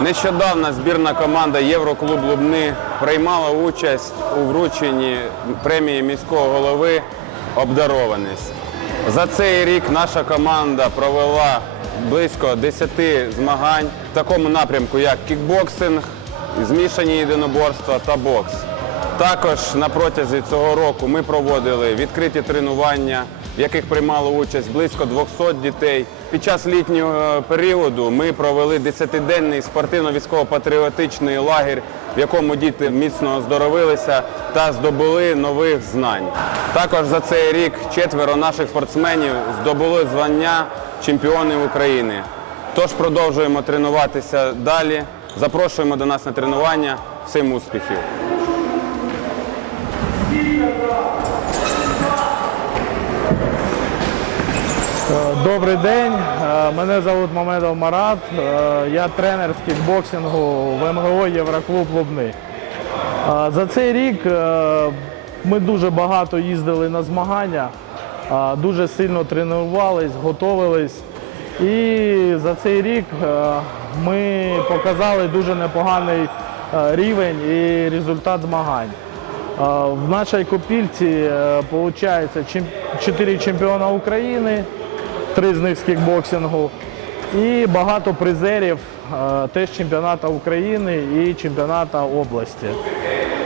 Нещодавно збірна команда Євроклуб Лубни приймала участь у врученні премії міського голови Обдарованість. За цей рік наша команда провела близько 10 змагань в такому напрямку, як кікбоксинг, змішані єдиноборства та бокс. Також на протязі цього року ми проводили відкриті тренування, в яких приймало участь близько 200 дітей. Під час літнього періоду ми провели 10-денний спортивно-військово-патріотичний лагерь, в якому діти міцно оздоровилися та здобули нових знань. Також за цей рік четверо наших спортсменів здобули звання чемпіонів України. Тож продовжуємо тренуватися далі. Запрошуємо до нас на тренування. Всім успіхів! Добрий день, Е, мене звуть Мамедов Марат. Е, Я тренер з кікбоксингу в МГО Євроклуб Лубни. Е, За цей рік е, ми дуже багато їздили на змагання, е, дуже сильно тренувались, готувались. І за цей рік е, ми показали дуже непоганий е, рівень і результат змагань. Е, В нашій копільці виходить 4 чемпіона України, три з них з кікбоксингу і багато призерів е, теж чемпіоната України і чемпіоната області.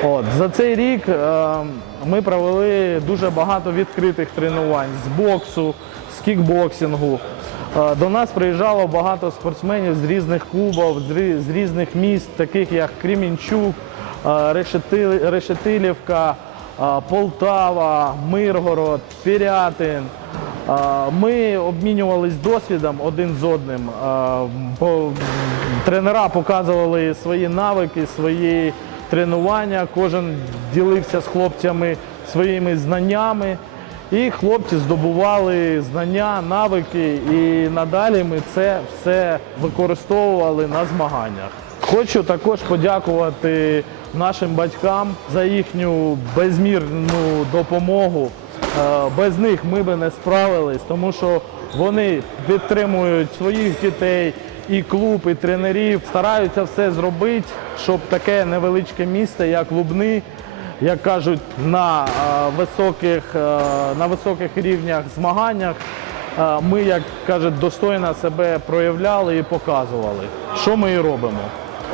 От. За цей рік е, ми провели дуже багато відкритих тренувань з боксу, з кікбоксингу. Е, До нас приїжджало багато спортсменів з різних клубів, з різних міст, таких як Кремінчук, Решетилівка, Полтава, Миргород, Пірятин. Ми обмінювались досвідом один з одним. Тренера показували свої навики, свої тренування. Кожен ділився з хлопцями своїми знаннями. І хлопці здобували знання, навики, і надалі ми це все використовували на змаганнях. Хочу також подякувати нашим батькам за їхню безмірну допомогу. Е, Без них ми би не справились, тому що вони підтримують своїх дітей, і клуб, і тренерів, стараються все зробити, щоб таке невеличке місто, як Лубни, як кажуть, на е, високих, е, на високих рівнях змаганнях ми, як кажуть, достойно себе проявляли і показували, що ми і робимо.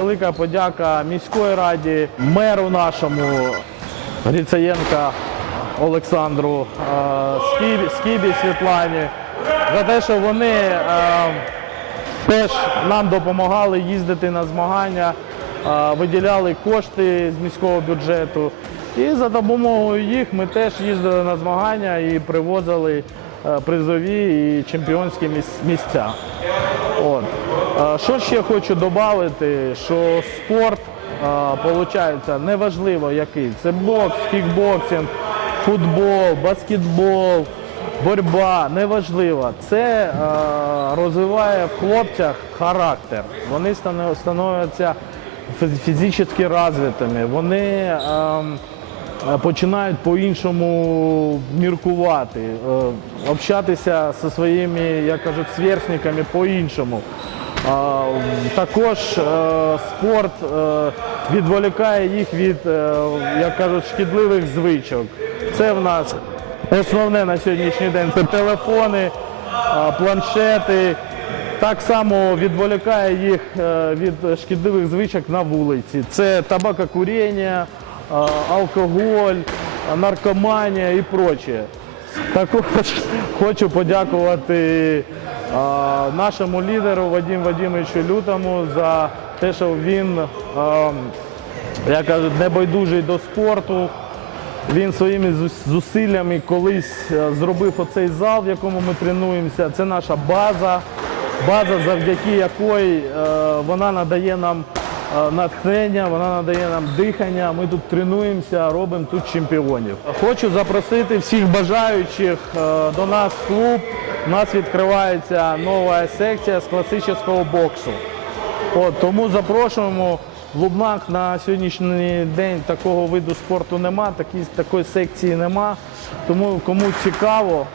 Велика подяка міської раді, меру нашому Грицаєнка Олександру, е, Скібі, Скібі Світлані, за те, що вони е, теж нам допомагали їздити на змагання, е, виділяли кошти з міського бюджету. І за допомогою їх ми теж їздили на змагання і привозили призові і чемпіонські міс- місця. От. Що ще хочу додати, що спорт виходить неважливо який. Це бокс, кікбоксинг, футбол, баскетбол, боротьба, неважливо. Це е, розвиває в хлопцях характер. Вони становляться фіз- фізично розвитими. Вони ем, е, починають по-іншому міркувати, е, общатися зі своїми, як кажуть, сверстниками по-іншому. А, Також е, спорт е, відволікає їх від, е, як кажуть, шкідливих звичок. Це в нас основне на сьогоднішній день це телефони, планшети. Так само відволікає їх е, від шкідливих звичок на вулиці. Це табакокурення, а, алкоголь, наркоманія і прочее. Також хочу подякувати нашому лідеру Вадиму Вадимовичу Лютому за те, що він, а, як кажуть, небайдужий до спорту. Він своїми зусиллями колись е, зробив оцей зал, в якому ми тренуємося. Це наша база, база, завдяки якої е, вона надає нам е, натхнення, вона надає нам дихання. Ми тут тренуємося, робимо тут чемпіонів. Хочу запросити всіх бажаючих до нас в клуб. У нас відкривається нова секція з класичного боксу. От, тому запрошуємо. В Лубнах на сьогоднішній день такого виду спорту нема, такі, такої секції нема. Тому кому цікаво,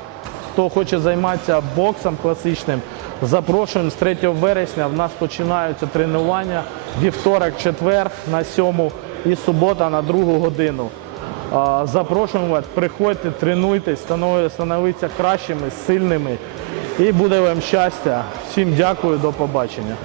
хто хоче займатися боксом класичним, Запрошуємо з 3 вересня. В нас починаються тренування вівторок, четвер на 7 і субота на 2 годину. Запрошуємо вас, приходьте, тренуйтесь, становіться кращими, сильними і буде вам щастя. Всім дякую, до побачення.